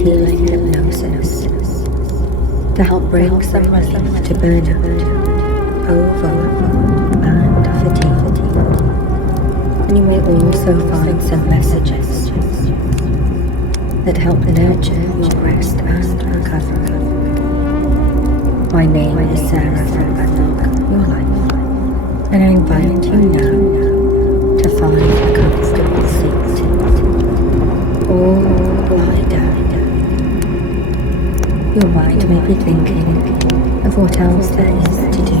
healing hypnosis to help bring some relief to burnout, overwhelm, and fatigue. And you may also find some messages that help nurture your rest and recovery. My name is Sarah from Unlock Your Life, and I invite you now to find a comfortable seat or lie down. Your mind may be thinking of what else there is to do,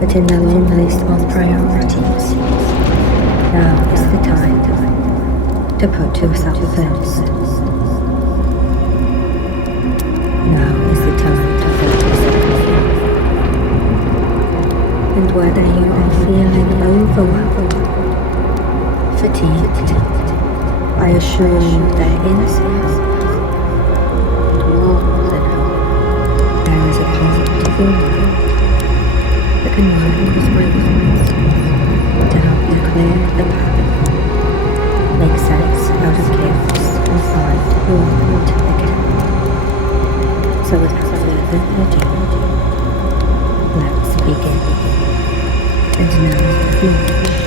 but in the long list of priorities, now is the time to put yourself first. Now is the time to focus on you. And whether you are feeling overwhelmed, fatigued, I assure you there is more than hope. There is a part of your mind that can work with mindfulness to help you clear the path, make sense out of chaos, and find your route again. So without further ado, let's begin. And now, if you wish,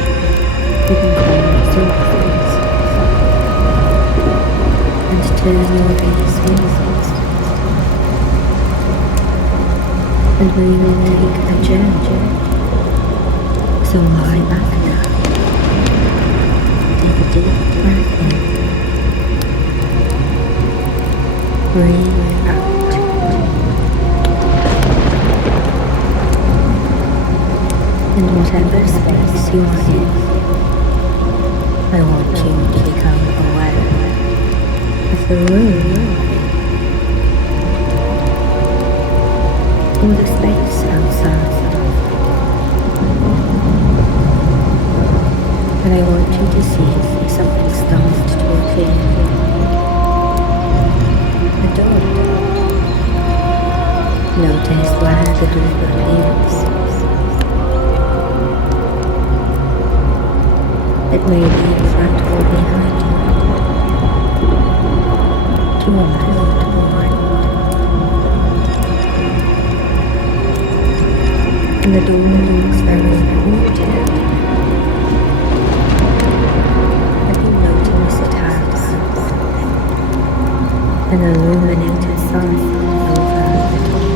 you can close your eyes and turn your gaze inwards. And we will take a journey. So lie back now. Take a deep breath in. Breathe out. In whatever space you are in, I want you to become aware of the room or the space outside. And I want you to see something start to appear. A door. Notice where the door appears. It may be in front or behind you, to your left or right. And the door looks very haunted. But you notice it has an illuminated sign over the door.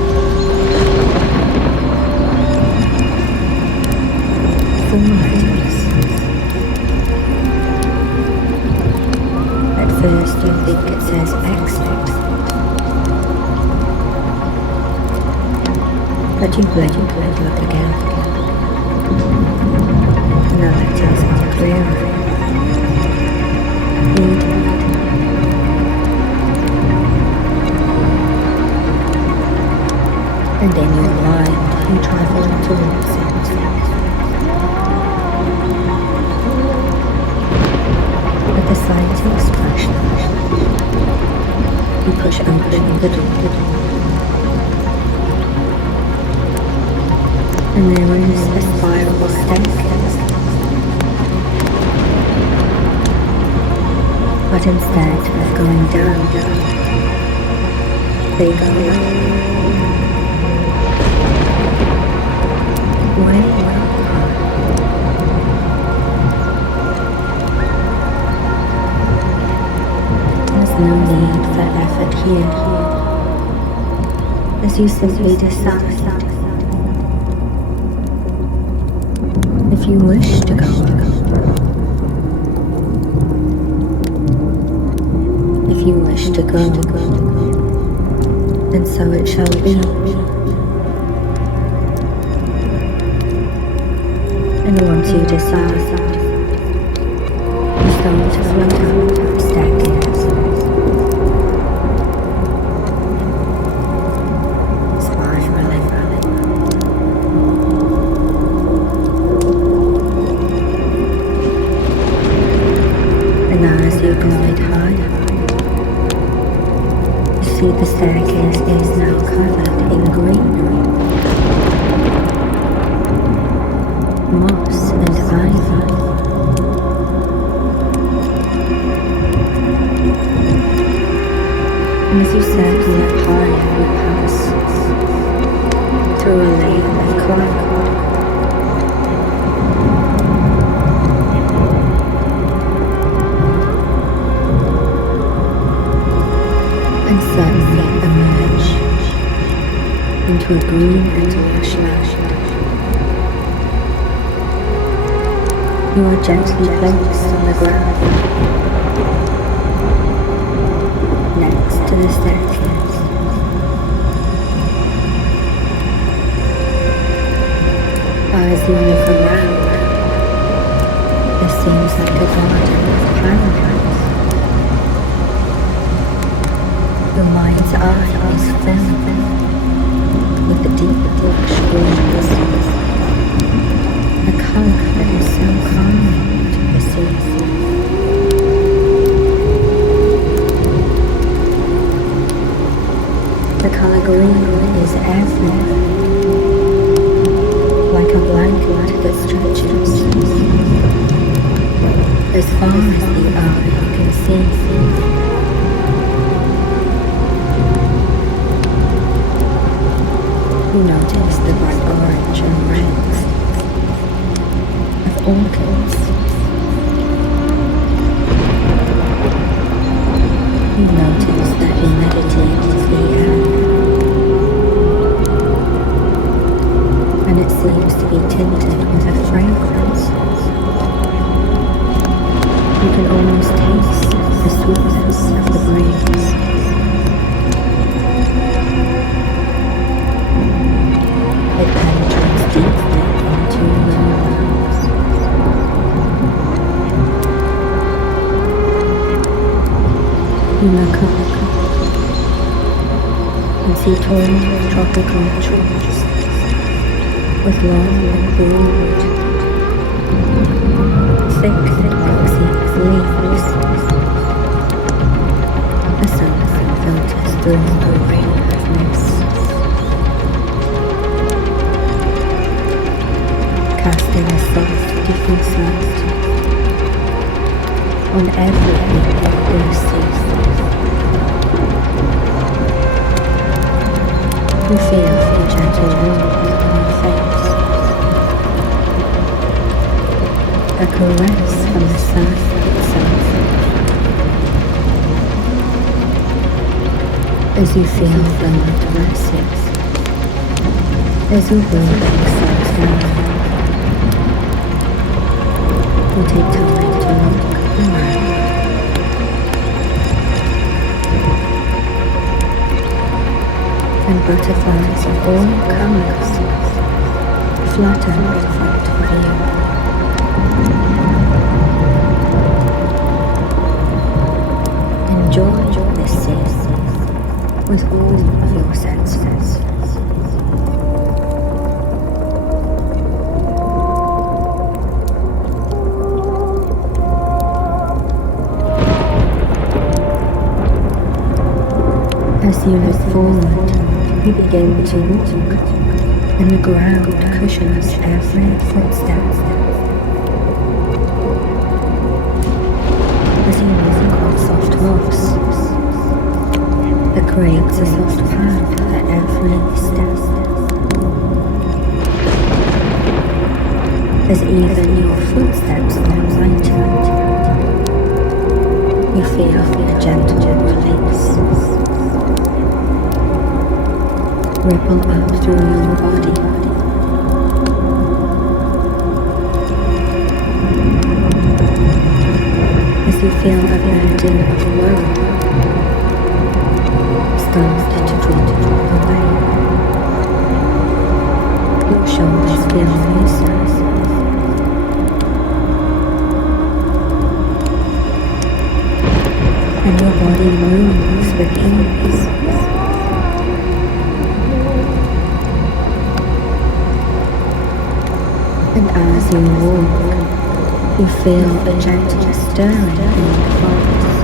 Four letters. First you think it says exit, but you blink and look again, and the letters are clearer. Read. And in your mind you travel towards it. With a slight expression, you push open the door, and there is a spiral staircase. But instead of going down, they go up. Way up. There's no need for effort here, as you simply decide. If you wish to go up, if you wish to go, then so it shall be. And once you decide, you start to float up the staircase. Spiraling. And as you glide higher, you see the staircase is now covered in greenery. Moss and ivy. As you circle up higher, you pass through a layer of cloud. And suddenly emerge into a green and lush land. You are gently placed on the ground next to the staircase. As you look around, it seems like a garden of paradise. Your mind's eye is filled with the deep lush greens, a colour that is so calming to perceive. The colour green is everywhere, like a blanket that stretches as far as the eye can see. You notice the bright orange and reds of orchids. You notice the humidity of the air, and it seems to be tinted with a fragrance. You can almost taste the sweetness of the breeze. It penetrates deeply into your lungs. You look up and see tall tropical trees with long and broad, thick and waxy leaves. The sunlight filters through a ring of mist, casting a soft, diffuse light on everything you see. You feel the gentle warmth on your face, a caress from the sun itself. As you feel the light rises, as your breathing slows down, you take time to look around. And butterflies of all colors flutter in front of you. Enjoy this scene with all of your senses. As you look forward, you begin to walk, and the ground cushions every footstep. As you walk on soft moss, that creates a soft path for every step. As even your footsteps are lighter, you feel a gentle release ripple up through your body. As you feel the burden of worry start to drop away. Your shoulders feel looser, and your body moves with ease. And as you walk, you feel a gentle stirring in your pulse.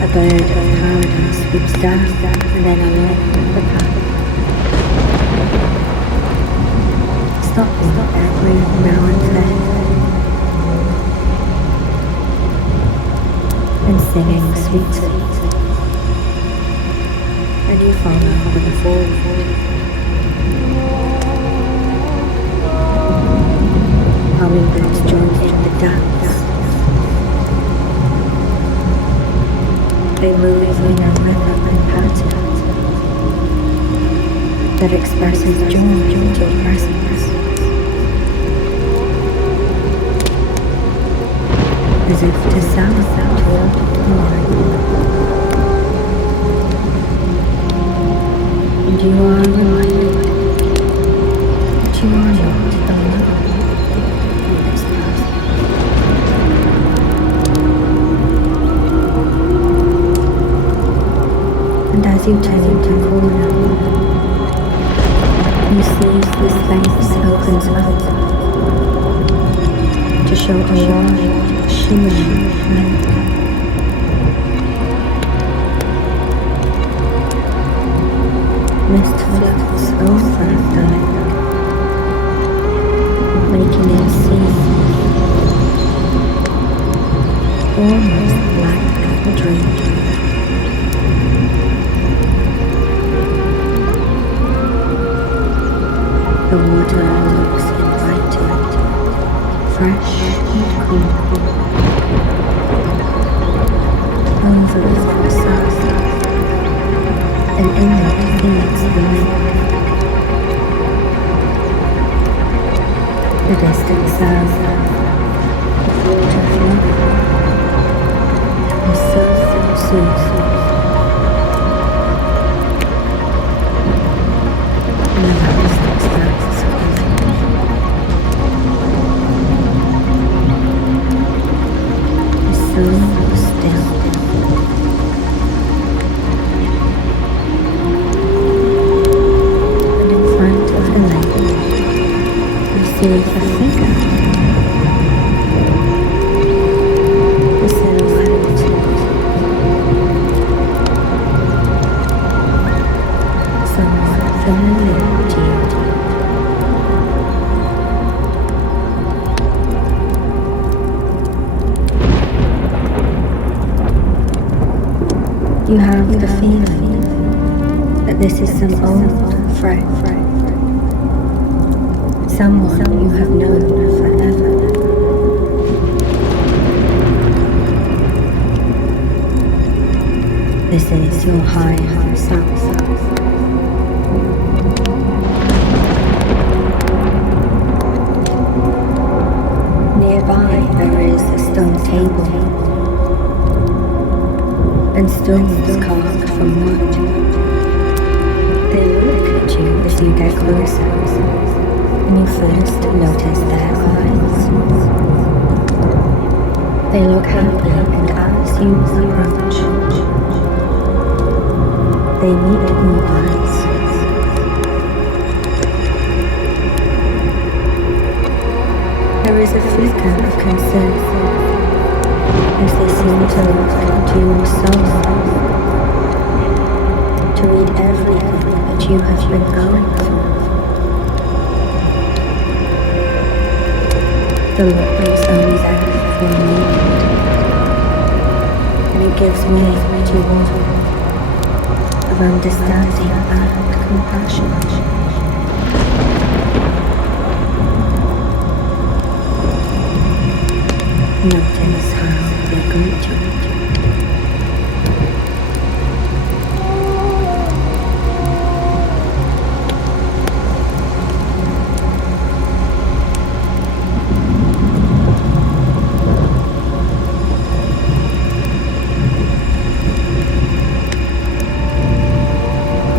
A bird of paradise swoops down and then along the path, stopping every now and then, and singing sweetly, and you follow them forward. Hummingbirds join in the dance. They move in a rhythm and pattern that expresses joy with your presence, as if to sound your mind. And you are reminded that you are not alone in this process. And as you turn to corner, you see the space opens up to show a wide, shimmering lake. Mist floats over the lake, making it seem almost like a dream. The water looks inviting, fresh and cool. Over the side, an inlet feeds the lake. The distant sound of water flowing is so soothing. And the vast expanse of the lake is so still. And in front of the lake, you see a figure. The silhouette. Someone familiar to you. You have the feeling that this is some old friend, someone you have known forever. This is your higher self. Nearby there is a stone table and stones carved from wood. They look at you as you get closer, and you first notice their eyes. They look happy, and as you approach, they meet your eyes. There is a flicker of concern as they seem to look into your soul, to read everything that you have been going through. The look is only there for a moment, and it gives me to one of understanding and compassion. Notice how they greet you.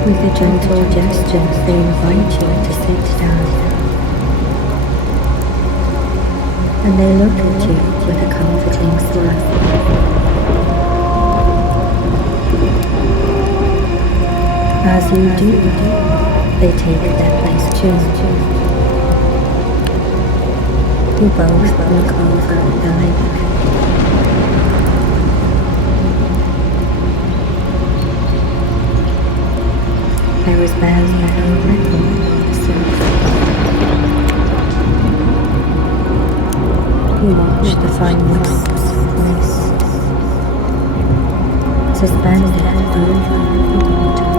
With a gentle gesture, they invite you to sit down. And they look at you with a comforting smile. As you do, they take their place too. You both look over the lake. There is barely a ripple on the surface. You watch the fine wisps of mist suspended over the water.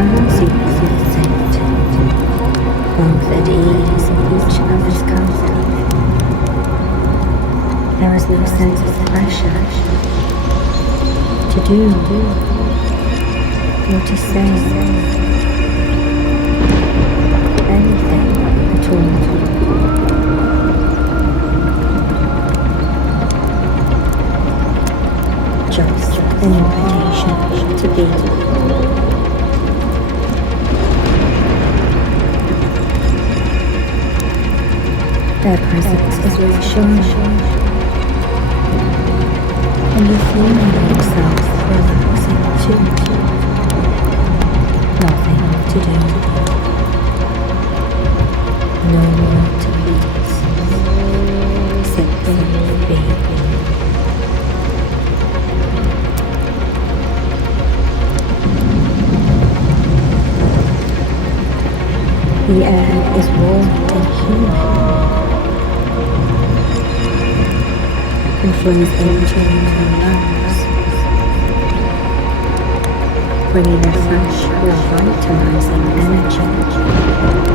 As you feel safe, both at ease in each other's company, there is no sense of pressure to do or to say anything at all. Just an invitation to be. Their presence is reassuring, and you feel yourself relaxing too. Nothing to do, no more to please, simply be. The air is warm and humid, and flows into your lungs, bringing a fresh, revitalizing energy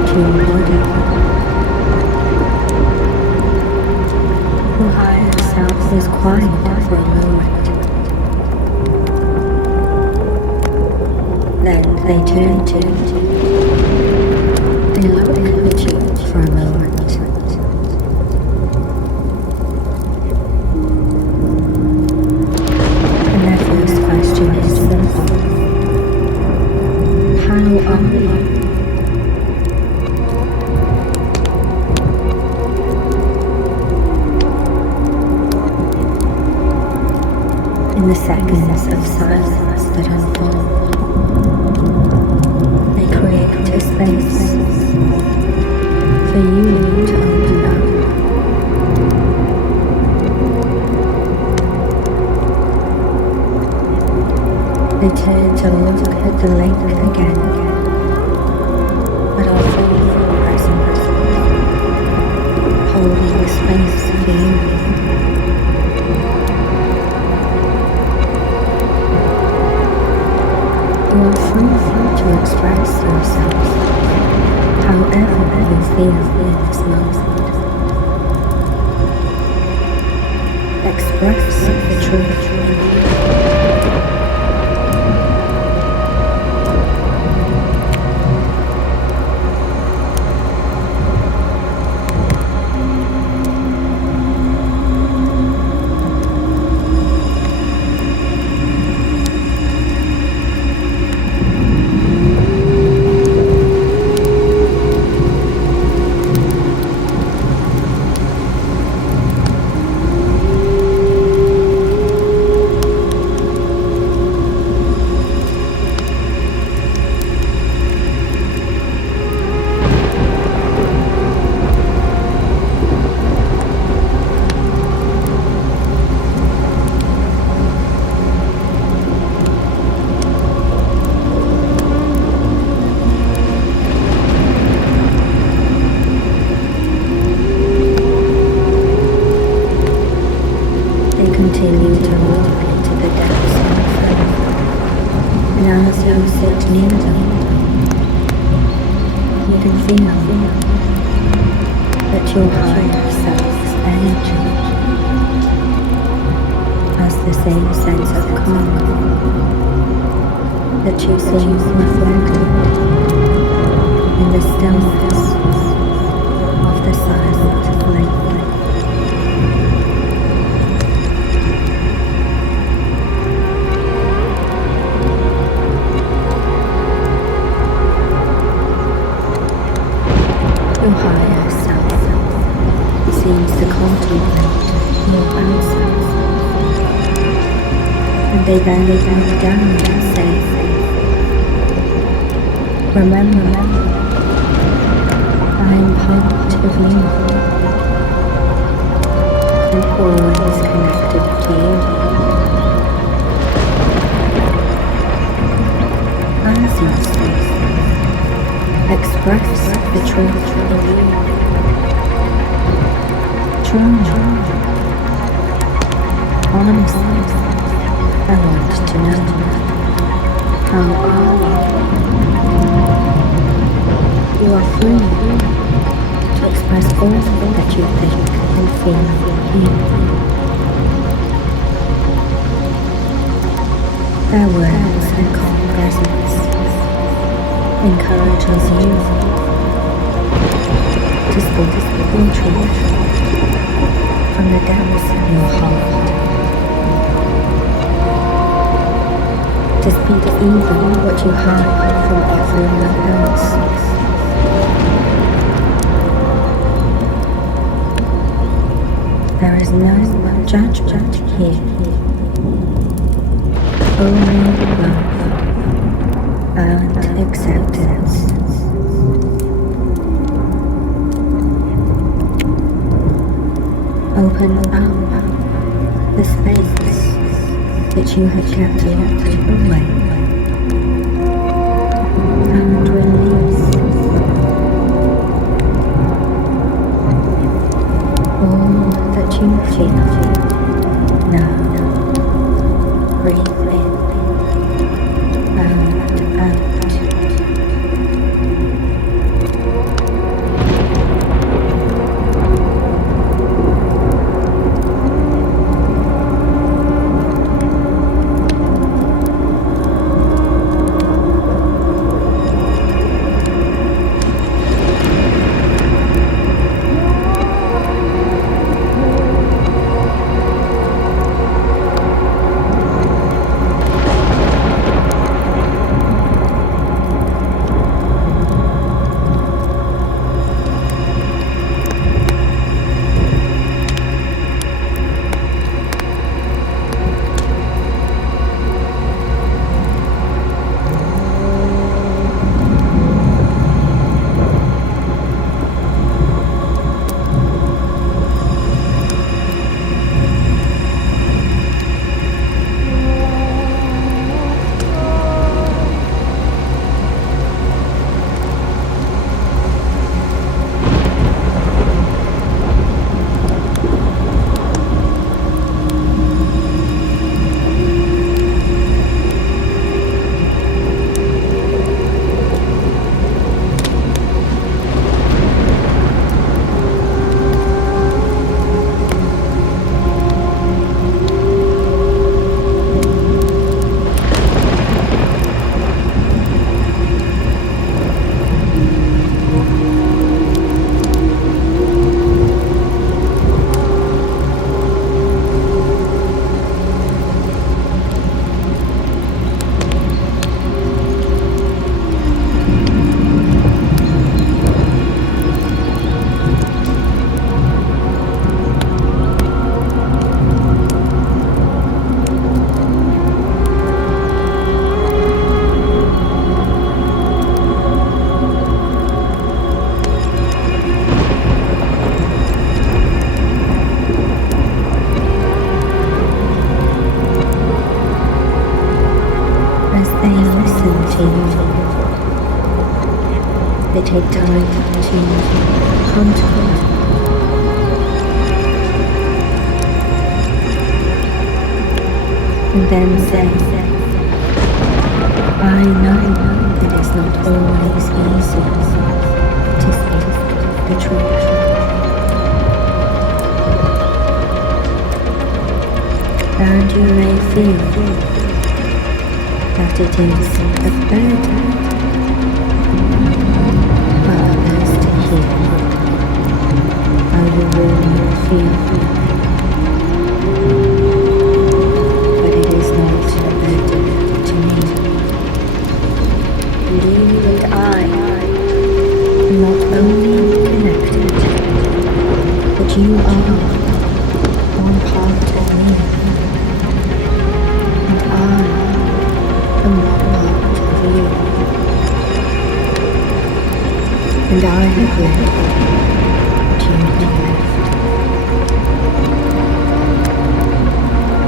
to your body. Your higher self is quiet for a moment. Then they turn to you. They look at you for a moment. And their first question is simple. How are you? In the seconds of silence that unfold, they create a space for you to open up. They turn to look at the lake again, but also for presence, holding the space for you. You are free to express yourself however you feel in this moment. Express the truth. Continue to walk into the depths of the flow, and as you sit near them, you can feel that your higher self's energy has the same sense of calm that you see reflected in the stillness of the silent lake. Your higher self seems to contemplate your answers, and they then look down and say, remember, I am part of you, and always connected to you. As you speak, express express the truth in you. Truly, honestly, I want to know, how are you? You are free to express all that you think and feel here. Their words and calm presence encourages you to speak your truth from the depths of your heart, to speak even what you hide from everyone else. There is no judgment here, only love and acceptance. Open up the space that you have kept locked away and release all that you feel now. Breathe in and out. They take time to contemplate and then say, I know it is not always easy to speak the truth. And you may feel that it is a burden for others to hear how you really feel. But it is not a burden to me. And you and I are not only connected, but you are one part of me. And I am one part of you. And I have lived what you have lived.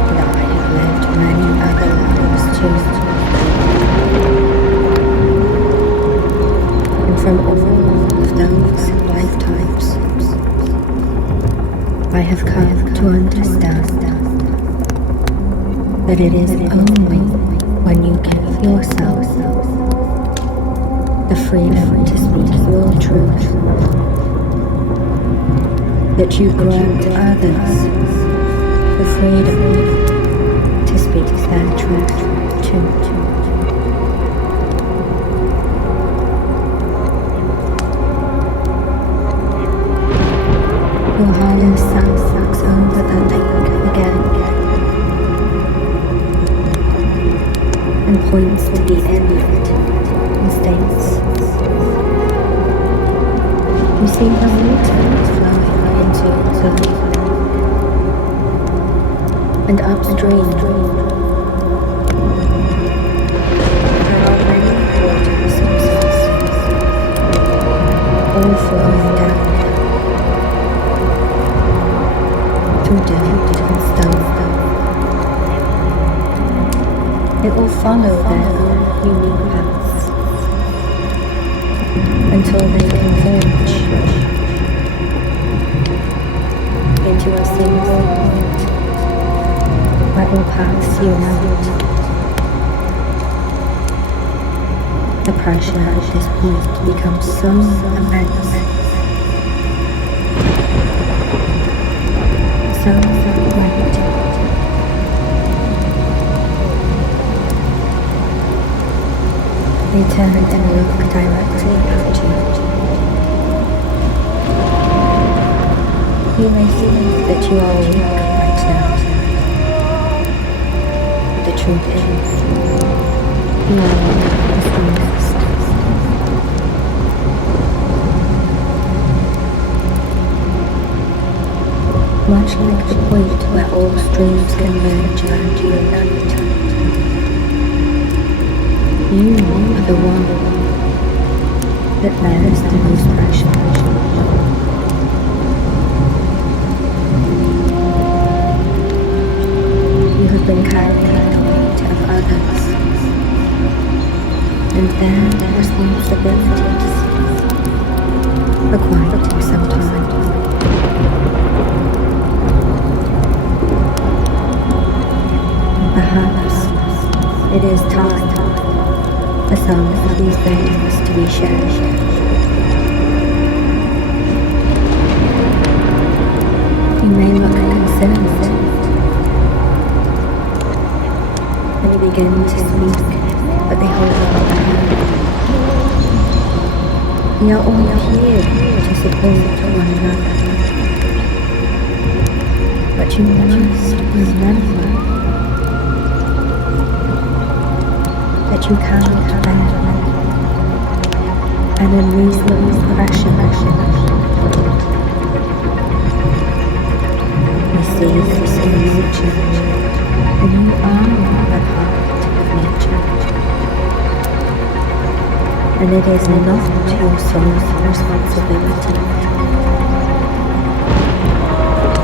And I have lived many other lives too. And from all have come to understand that it is only when you give yourself the freedom to speak your truth that you grant others the freedom to speak their truth too. Your higher self looks over the lake again and points to the inlet and states, "You see the water flowing into the lake and upstream. There are many water sources, all flowing down through dirt and stone. It will follow their own unique paths until they converge into a single point where all paths unite. The pressure at this point becomes so immense, so great. They turn and look directly at you. You may think that you are weak right now. But the truth is, you are the strongest. Much like the point where all streams converge and unite. You are the one that bears the most pressure. You have been carrying the weight of others and their responsibilities for quite some time. Perhaps it is time for some of these things to be shared. You may look concerned when you begin to speak, but they hold on back. We are all here to support one another, but you must remember that you cannot bear an unreasonable pressure. We see this in nature, and you are a part of nature. And it is not your soul's responsibility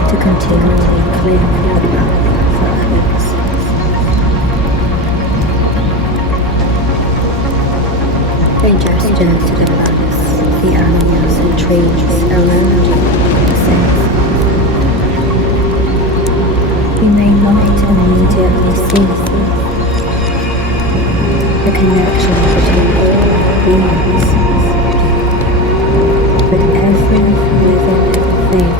to continually clear the path for others. They gesture to the plants, the animals and trees around you and say, you may not immediately see the connection between all beings, but every living thing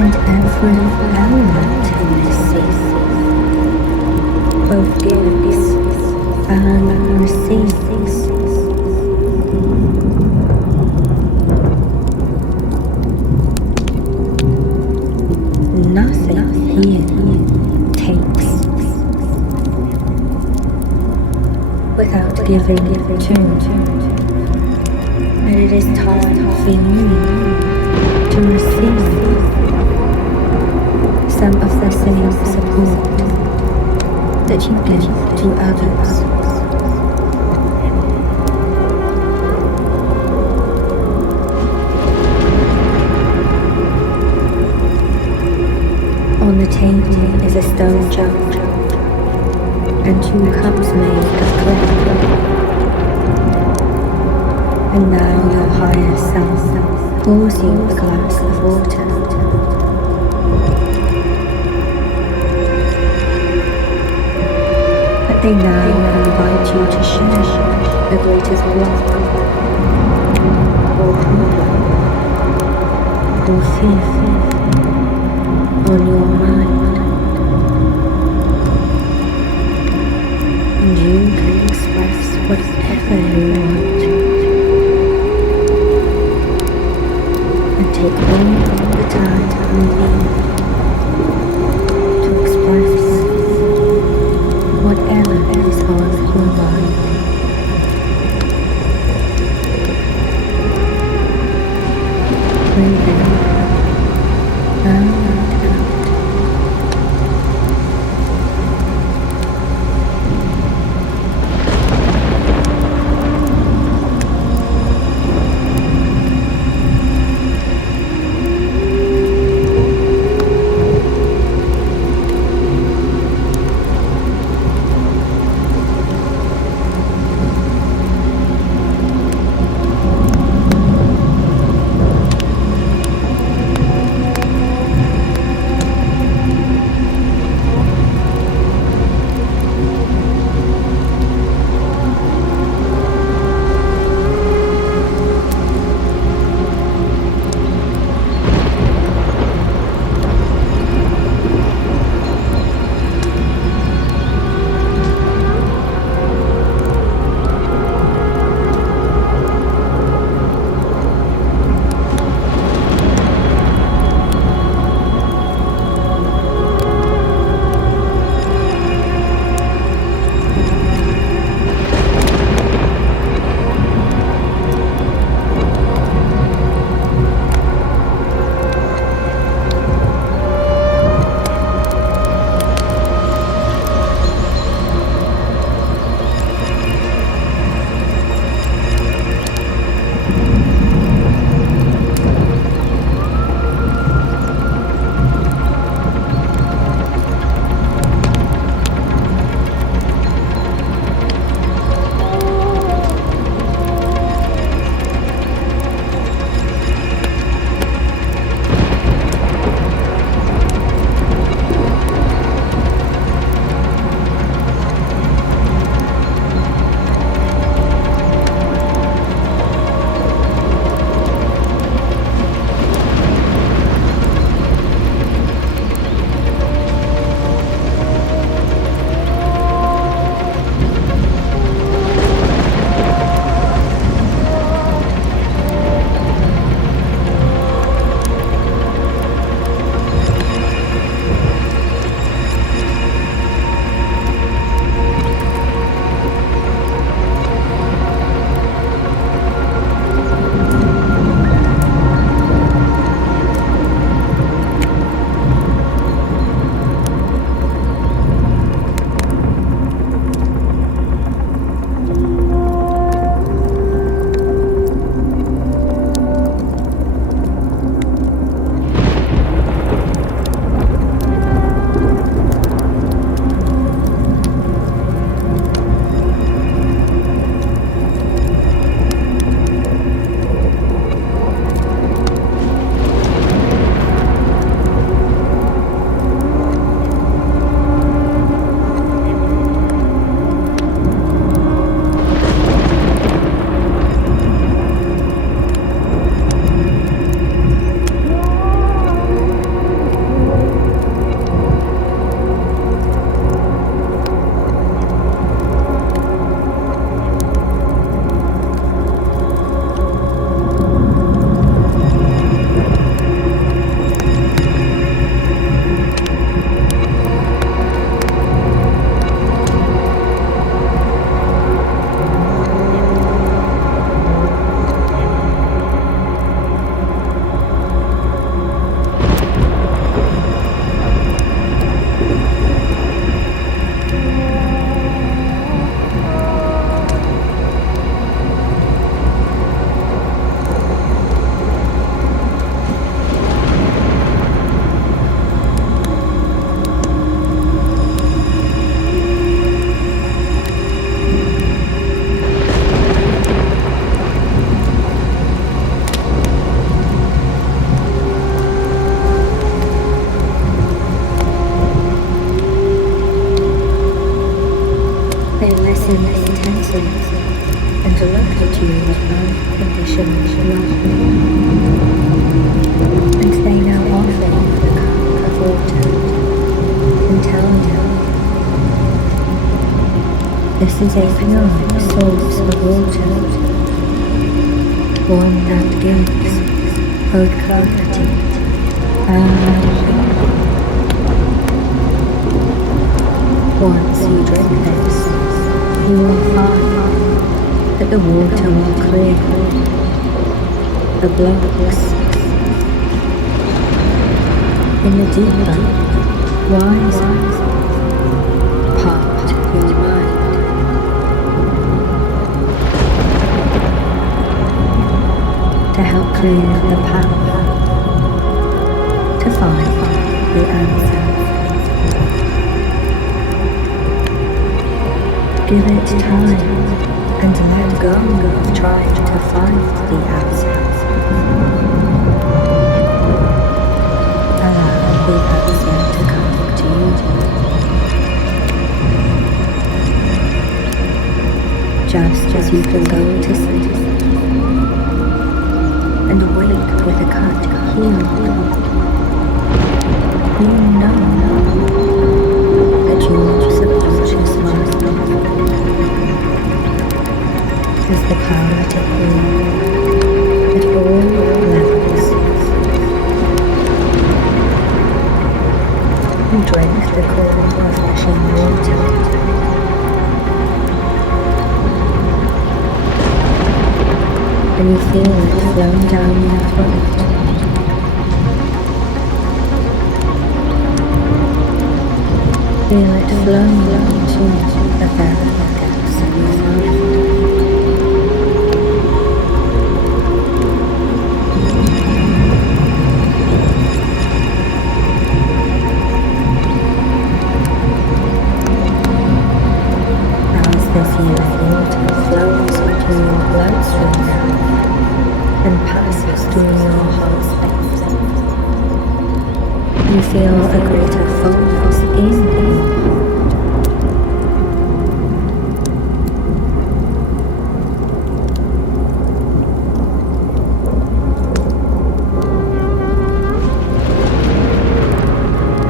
and every element in this sea both gives and receives. Nothing here takes without giving to. And it is time for you to receive some of the same support that you give to others. On the table is a stone jug and 2 cups made of clay. And now your higher self pours you a glass of water. But they now invite you to share the greatest block or problem or fear on your mind. And you can express whatever you want and take all the time you need to express whatever is on your mind. Breathe in and out. and to look at you with unconditional love. And they now offer you the cup of water and tell you this is a pure source of water, one that gives both clarity and peace. Once you drink this, you will find that the water will clear the blocks in the deeper, wiser part of your mind. To help clear the path to find the answer. Give it time and let go of trying to find the answer. Allow the answer to come to you. Just as you can go to sleep and awake with a cut healed, you know that your subconscious mind has the power to heal at all levels. You drink the cool, refreshing water, and you feel it flowing down your throat. Feel it flowing into the very depths of your mind. As this healing water flows into your bloodstream now and passes through your whole space, you feel a greater fullness in you.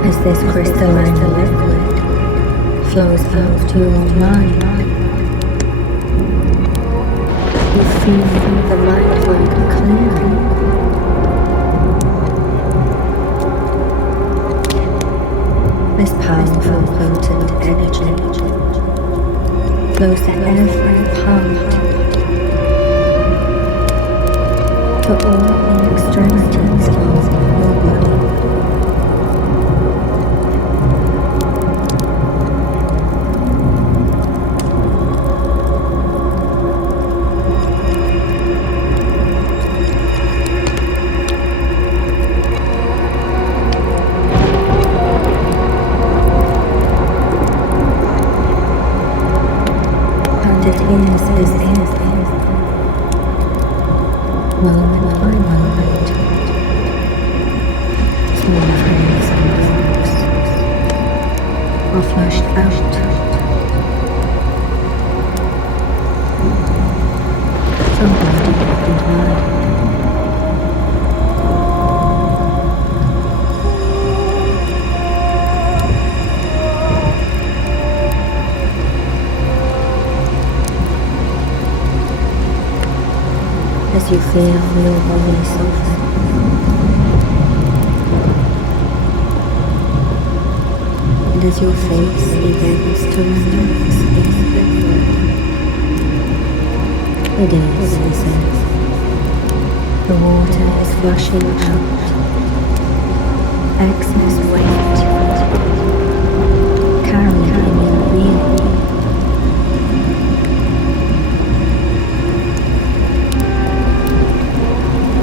As this crystalline liquid flows out to your mind, you feel the mind work clearly. This powerful, potent energy flows to every part, to all the extremities of your body. Moment by moment, small frames and blocks are flushed out. From body and mind. As you feel your body soften, and as your face begins to relax inward, it is as if the water is flushing out excess weight carried in your being.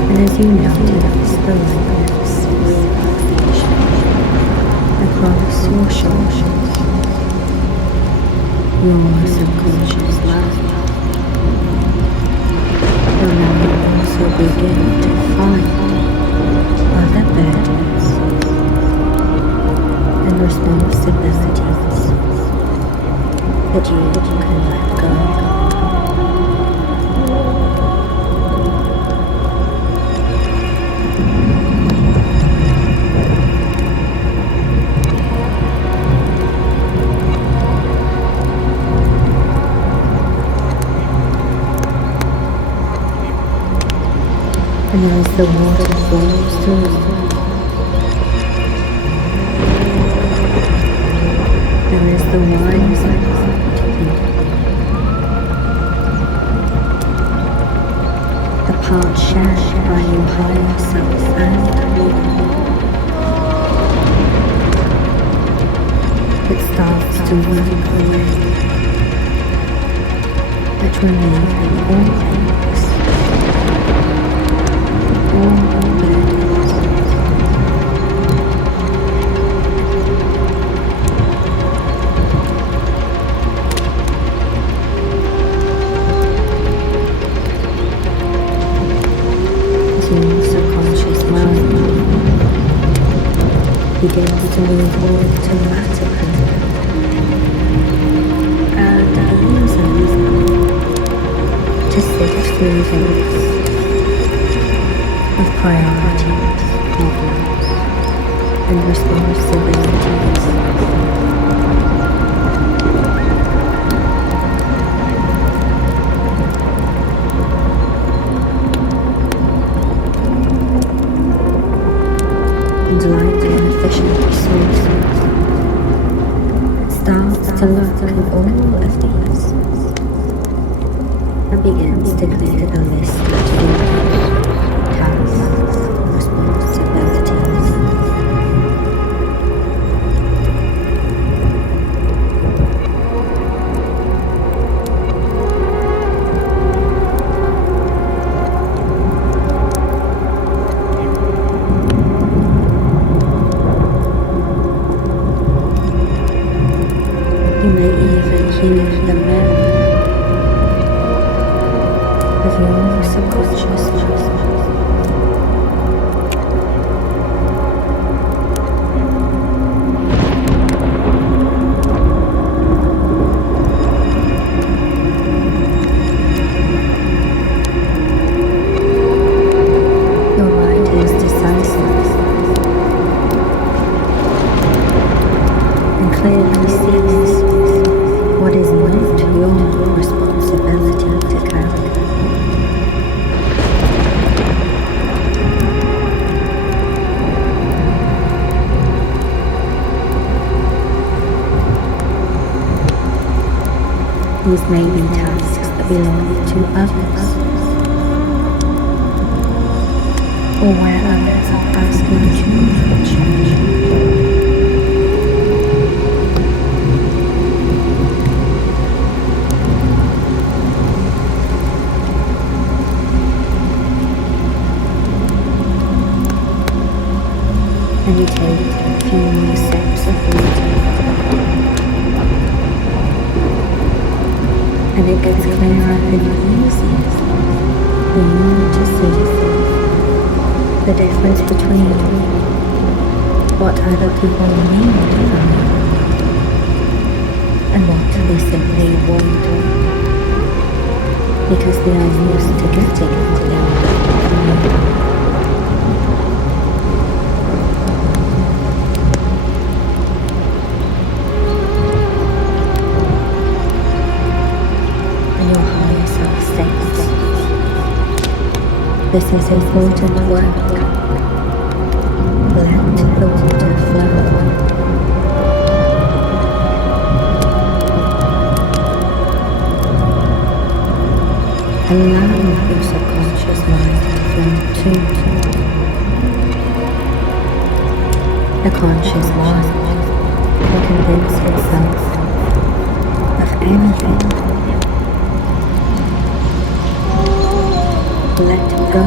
And as you notice the lightness of relaxation across your shoulders, your subconscious mind will now also begin to find other burdens and responsibilities that you can let go. And as the water flows through, there is the wise to think. The part shared by your higher self and you. It starts to work away, but removing all things, all burdens. As your subconscious mind begins to move automatically and easily to sift through the list of priorities, problems, and responsibilities. And like an efficient resources, it starts to look at all of these and begins to clear the list of duties, tasks, responsibilities. You may even hear the memory of your subconscious mind. Your mind is decisive and clearly sees what is not your responsibility to carry. These may be tasks that belong to others, or where others are asking you to change. And you take a few more sips of water, and it gets clearer and easier for you to see the difference between what other people need from you and what they simply want, because they are used to getting it from you. This is important work. Let the water flow. Allow your subconscious mind to flow too. The conscious mind can convince itself of anything. Let go.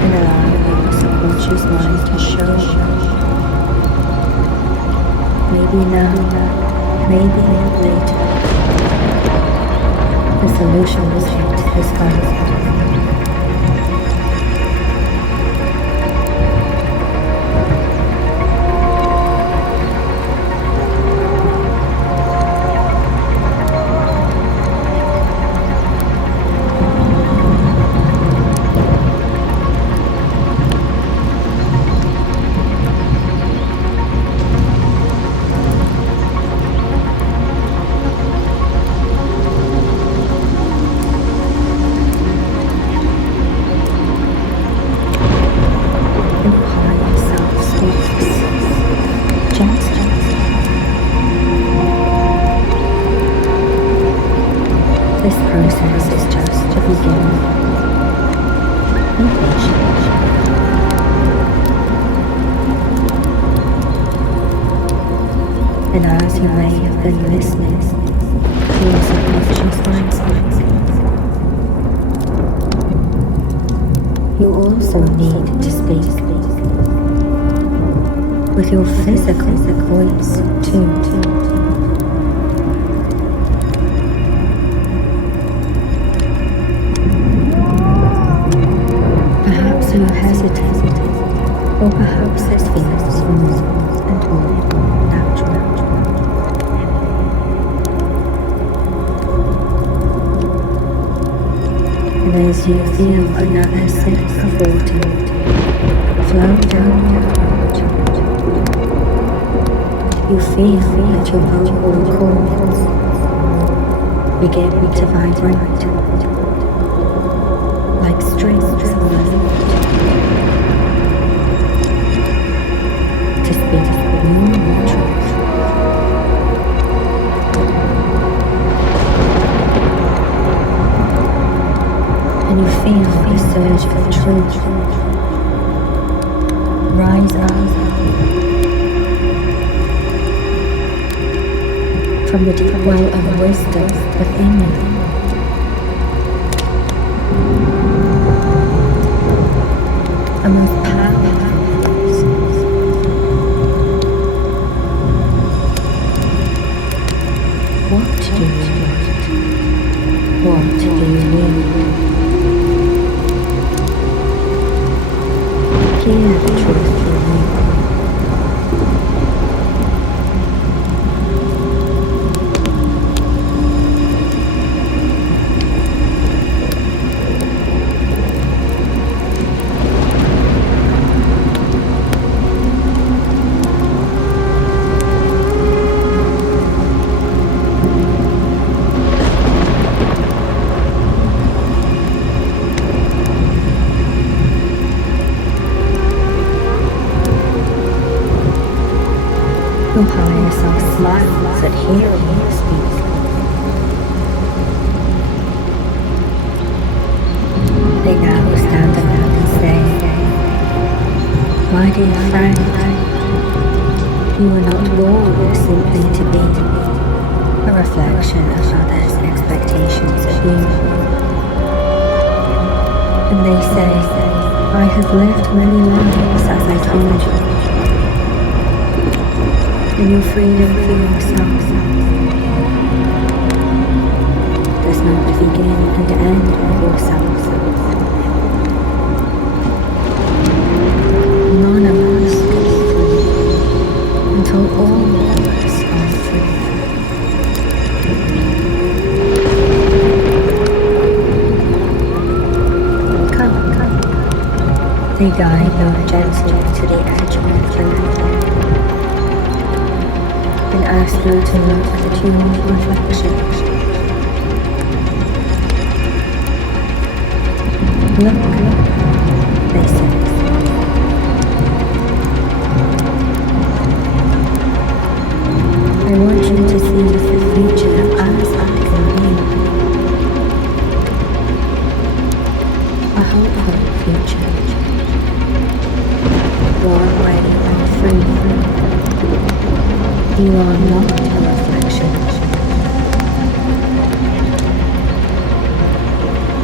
And allow your subconscious mind to show. Maybe now, maybe later, the solution is hit this time. This process is just the beginning. And as you may have been listening to your subconscious mindset, you also need to speak with your physical voice too. Perhaps you hesitate, or perhaps this feels more and more natural. And as you feel another sip of water flow down your heart, you feel that your vocal cords begin to vibrate like strings on a lute to speak your truth. And you feel a surge of truth rise up from the deep well of wisdom within you. A most powerful voice. What do you want? What do you need? Hear the truth from me. Your higher self smiles at hearing you speak. They now stand up and say, "My dear friend, you were not born simply to be a reflection of others' expectations of you." And they say, "I have lived many lives as I told you. And your freedom for yourself does not begin and end with yourself. None of us can be free until all of us are free. Come. They guide you gently to the edge of the land and ask you to look at your reflection. Look, they say. I want you to see the future as I can be. A hopeful future. One way and free. You are not a reflection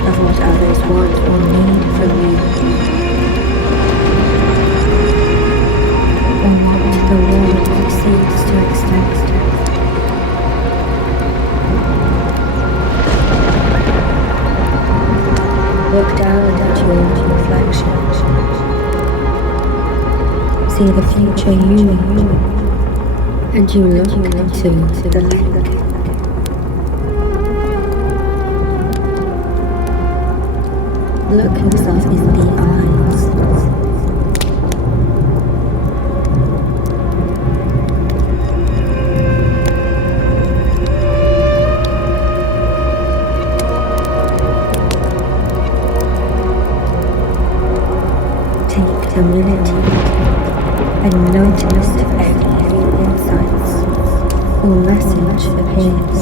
of what others want or need from you, or what the world seems to expect. Look down at your reflection. See the future you and you look into the lake. Look yourself in the eyes. Take a minute and notice if any insights or message appears.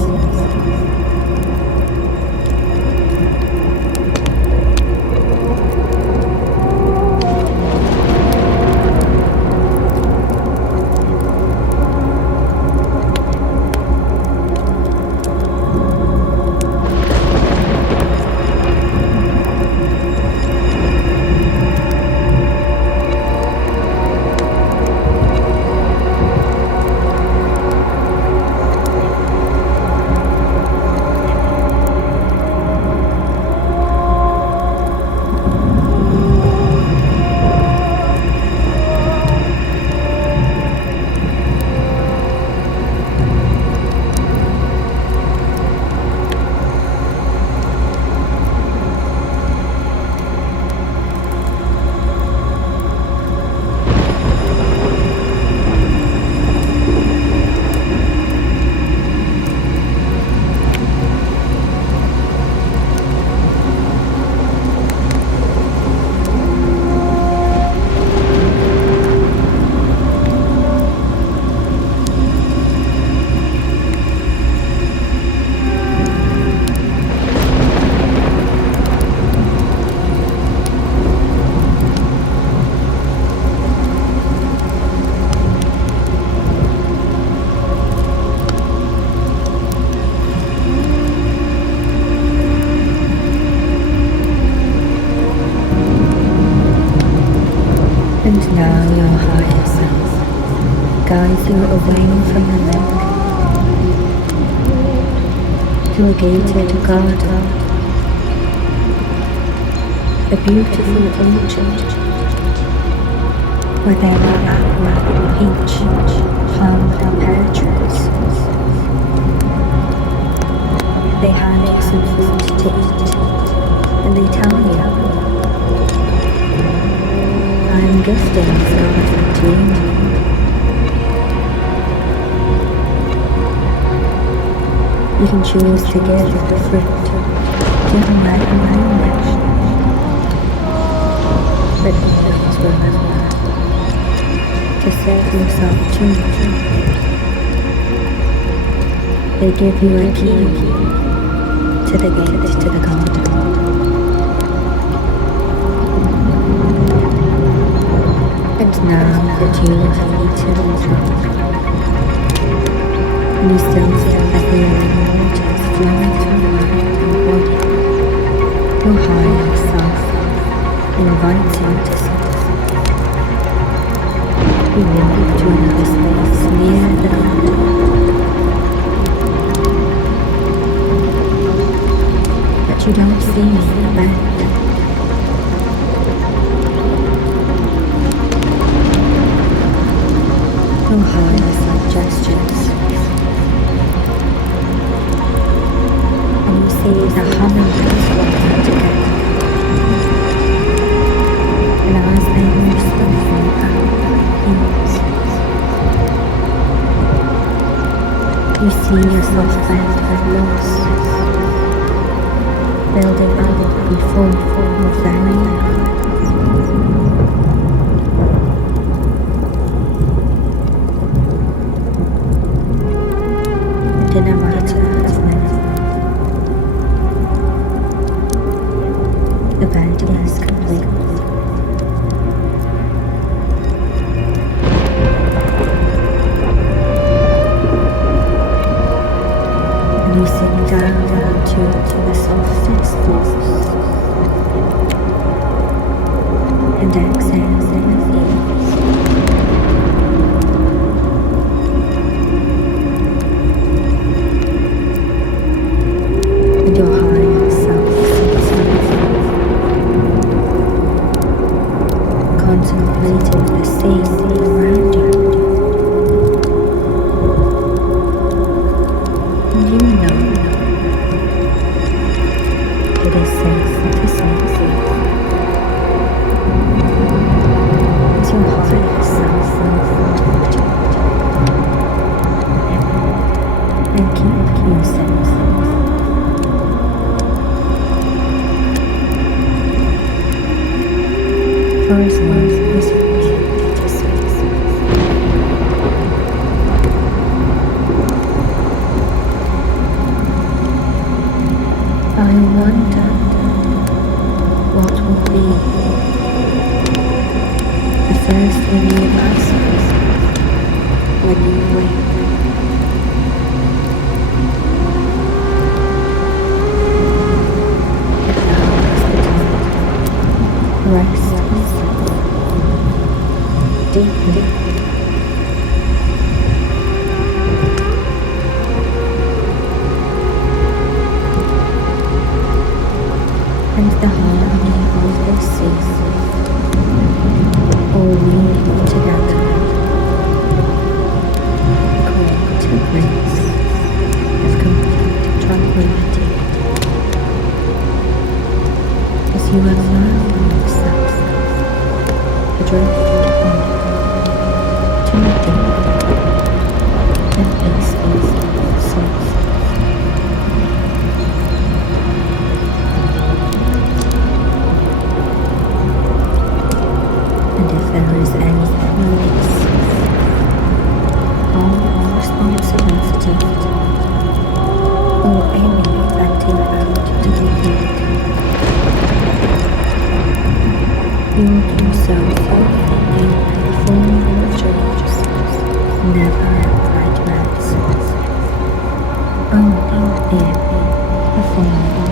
away from the lake to a gated garden, a beautiful orchard where there were apple, peach, plum and pear trees. They had some food to eat, and they tell you, I am gifting this garden to you. You can choose to give the fruit to whoever you wish. But please remember to save yourself too. They give you a key to the gate to the garden. And now that you have eaten and drunk, and you still feel the healing waters flowing through your mind and body, your higher self invites you to sleep. You move to another space near the garden. But you don't see the bed. Your higher self gestures, and you see the hummingbirds walking together. And as they move softly out the eaves, you see yourself bent and lost, building up before your very eyes. In a matter of minutes, the bed is complete. And you sink down to the softest floors and exhale with ease. And your higher self sits contemplating the scene around you. And you know it is safe to sleep. As your higher self and keep you safe. For as long as you get to space. I wonder what will be the first thing you ask when you wake. Now is the time. Rest deeply. And the harmony of this season, all weaving together, create a place of complete tranquility as you allow yourself to drift on to a deep and peaceful sleep. And if there is any release, all responsibility, or any venting out to the heat, you will do so only in the form of dreams, never nightmares, only in the form